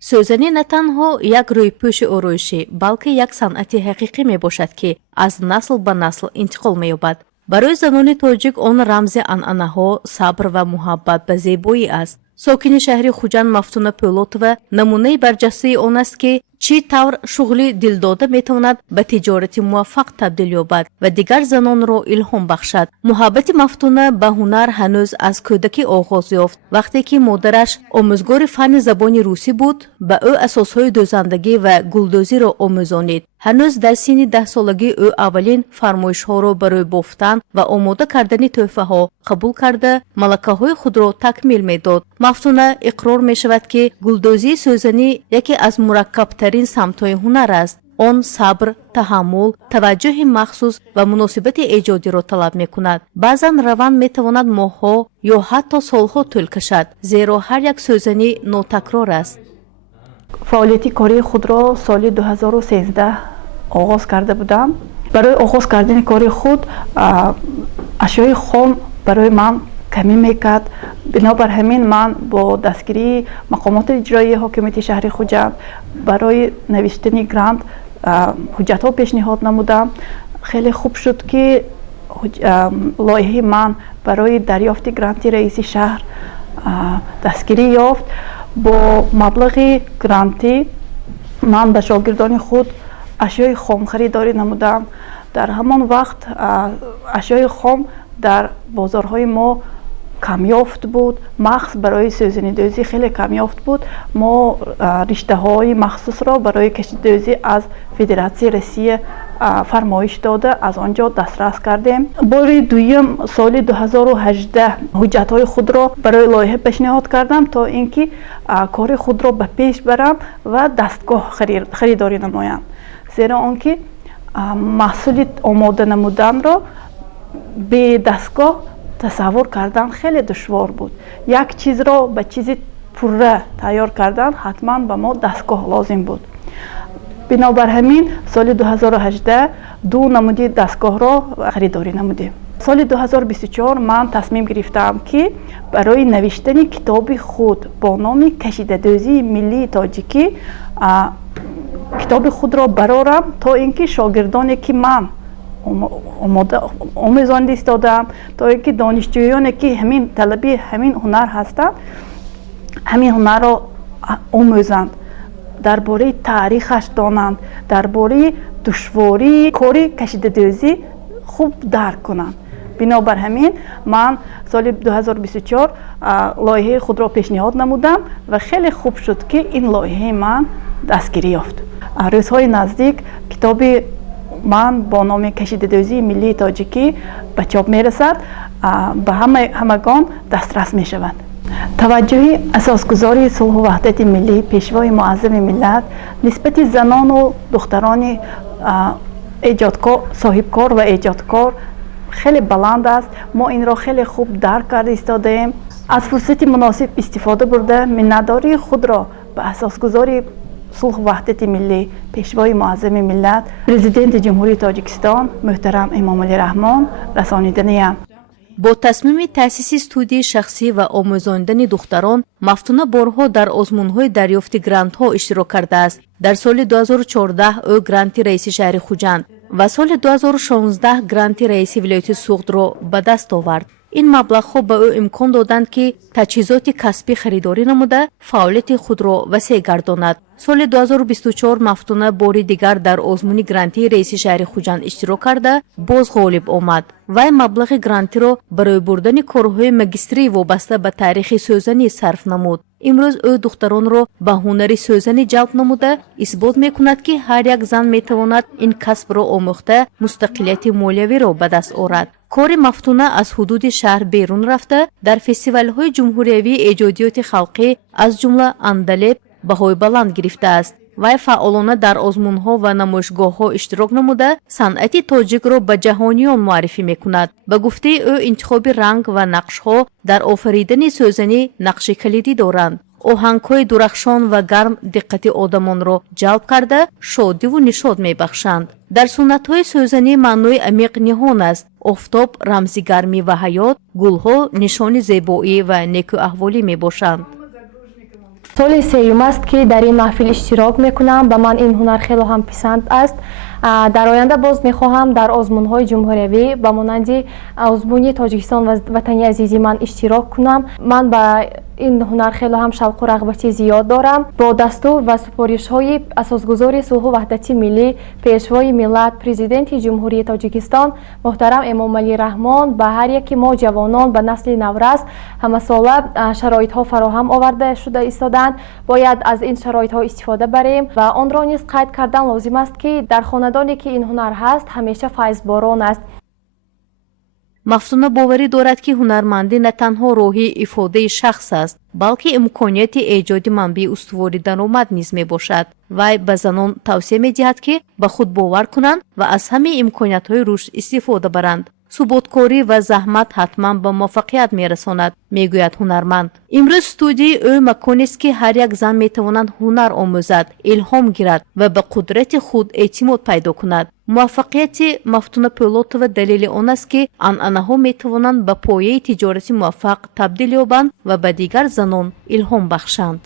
сӯзанӣ на танҳо як рӯйпӯши ороишӣ, балки як санъати ҳақиқӣ мебошад, ки аз насл ба насл интиқол меёбад. барои занони тоҷик он рамзи анъанаҳо, сабр ва муҳаббат ба зебоӣ аст. сокини шаҳри Хуҷанд Мафтуна Пӯлотова намунаи барҷастаи он аст, ки чӣ тавр шуғли дилдода метавонад ба тиҷорати муваффақ табдил ёбад ва дигар занонро илҳом бахшад. муҳаббати Мафтуна ба ҳунар ҳанӯз аз кӯдакӣ оғоз ёфт. вақте ки модараш омӯзгори фанни забони русӣ буд, ба ӯ асосҳои дӯзандагӣ ва гулдӯзиро омӯзонид. ҳанӯз дар синни 10 солагӣ ӯ аввалин фармоишҳоро барои бофтан ва омода кардани тӯҳфаҳо қабул карда, малакаҳои худро такмил медод. Мафтуна иқрор мешавад, ки гулдӯзии сӯзанӣ яке аз мураккабтарин самтҳои ҳунар аст. он сабр, таҳаммул, таваҷҷӯҳи махсус ва муносибати эҷодиро талаб мекунад. баъзан раванд метавонад моҳҳо ё ҳатто солҳо тӯл кашад, зеро ҳар як сӯзанӣ нотакрор аст. фаъолияти кории худро соли 2013 оғоз карда будам. барои оғоз кардани кори худ ашёи хом барои ман камӣ мекард. бинобар ҳамин ман бо дастгирии мақомоти иҷроии ҳокимияти шаҳри Хуҷанд барои навиштани грант ҳуҷҷатҳо пешниҳод намудам. хеле хуб шуд, ки лоиҳаи ман барои дарёфти гранти раиси шаҳр дастгирӣ ёфт. бо маблағи грантӣ ман ба шогирдони худ ашёи хом харидорӣ намудам. дар ҳамон вақт ашёи хом дар бозорҳои мо камёфт буд. махз барои сӯзанидӯзӣ хеле камёфт буд. мо риштаҳои махсусро барои кашиддӯзӣ аз Федератсияи Россия фармоиш дода аз он ҷо дастрас кардем. бори дуюм соли 2018 ҳуҷҷатҳои худро барои лоиҳа пешниҳод кардам, то ин ки кори худро ба пеш барам ва дастгоҳ харидорӣ намоям. зеро он ки маҳсули омода намуданро бе дастгоҳ тасаввур кардан хеле душвор буд. як чизро ба чизи пурра тайёр кардан ҳатман ба мо дастгоҳ лозим буд. бинобар ҳамин соли 2018 ду намуди дастгоҳро харидорӣ намудем. соли 2024 ман тасмим гирифтам, ки барои навиштани китоби худ бо номи Кашидадӯзии миллии тоҷикӣ китоби худро барорам, то ин ки шогирдоне ки ман омӯзонида истодам, то ин ки донишҷӯёне ки ҳамин талаби ҳамин ҳунар ҳастанд, ҳамин ҳунарро омӯзанд, дар бораи таърихаш донанд, дар бораи душвории кори кашидадӯзӣ хуб дарк кунанд. бинобар ҳамин ман соли 2024 лоиҳаи худро пешниҳод намудам ва хеле хуб шуд, ки ин лоиҳаи ман дастгирӣ ёфт. рӯзҳои наздик китоби ман бо номи Кашидадӯзии миллии тоҷикӣ ба чоп мерасад, ба ҳамагон дастрас мешавад. таваҷҷӯҳи асосгузори сулҳу ваҳдати миллӣ, пешвои муаззами миллат нисбати занону духтарони соҳибкор ва эҷодкор хеле баланд аст. мо инро хеле хуб дарк карда истодаем. аз фурсати муносиб истифода бурда миннатдории худро ба асосгузори сулҳу ваҳдати миллӣ, пешвои муаззами миллат, президенти ҷумҳурии Тоҷикистон муҳтарам Эмомалӣ Раҳмон расониданиям. бо тасмими таъсиси студияи шахсӣ ва омӯзонидани духтарон, Мафтуна борҳо дар озмунҳои дарёфти грантҳо иштирок кардааст. дар соли 2014 ӯ гранти раиси шаҳри Хуҷанд ва соли 2016 гранти раиси вилояти Суғдро ба даст овард. ин маблағҳо ба ӯ имкон доданд, ки таҷҳизоти касбӣ харидорӣ намуда фаъолияти худро васеъ гардонад. соли 2024 Мафтуна бори дигар дар озмуни грантии раиси шаҳри Хуҷанд иштирок карда боз ғолиб омад. вай маблағи грантиро барои бурдани корҳои магистрии вобаста ба таърихи сӯзанӣ сарф намуд. имрӯз ӯ духтаронро ба ҳунари сӯзанӣ ҷалб намуда исбот мекунад, ки ҳар як зан метавонад ин касбро омӯхта мустақилияти молиявиро ба даст орад. кори Мафтуна аз ҳудуди шаҳр берун рафта дар фестивалҳои ҷумҳуриявии эҷодиёти халқӣ аз ҷумла Андалеб баҳои баланд гирифтааст. вай фаъолона дар озмунҳо ва намоишгоҳҳо иштирок намуда санъати тоҷикро ба ҷаҳониён муаррифӣ мекунад. ба гуфтаи ӯ интихоби ранг ва нақшҳо дар офаридани сӯзанӣ нақши калидӣ доранд. оҳангҳои дурахшон ва гарм диққати одамонро ҷалб карда шодиву нишод мебахшанд. дар суннатҳои сӯзанӣ маънои амиқ ниҳон аст. офтоб рамзи гармӣ ва ҳаёт, гулҳо нишони зебоӣ ва некӯаҳволӣ мебошанд. соли сеюм аст ки дар ин маҳфил иштирок мекунам. Ба ман ин ҳунар хело ҳам писанд аст. дар оянда боз мехоҳам дар озмунҳои ҷумҳуриявӣ ба монанди озмуни тоҷикистон ва ватани азизи ман иштирок кунам. Ман ба ин ҳунар хело ҳам шавқу рағбати зиёд дорам. Бо дастур ва супоришҳои асосгузори сулҳу ваҳдати миллӣ, пешвои миллат, президенти ҷумҳурии Тоҷикистон муҳтарам Эмомалӣ Раҳмон ба ҳар яки мо ҷавонон ба насли наврас ҳамасола шароитҳо фароҳам оварда шуда истоданд. Бояд аз ин шароитҳо истифода барем ва онро низ қайд кардан лозим аст ки дар хонадоне ки ин ҳунар ҳаст ҳамеша файзборон аст. мафтуна боварӣ дорад ки ҳунармандӣ на танҳо роҳи ифодаи шахс аст, балки имконияти эҷоди манбаи устувори даромад низ мебошад. вай ба занон тавсия медиҳад ки ба худ бовар кунанд ва аз ҳамаи имкониятҳои рушд истифода баранд. суботкорӣ ва заҳмат ҳатман ба муваффақият мерасонад, мегӯяд ҳунарманд. имрӯз студияи ӯ маконест ки ҳар як зан метавонад ҳунар омӯзад, илҳом гирад ва ба қудрати худ эътимод пайдо кунад. муваффақияти Мафтуна Пӯлотова далели он аст ки анъанаҳо метавонанд ба пояи тиҷорати муваффақ табдил ёбанд ва ба дигар занон илҳом бахшанд.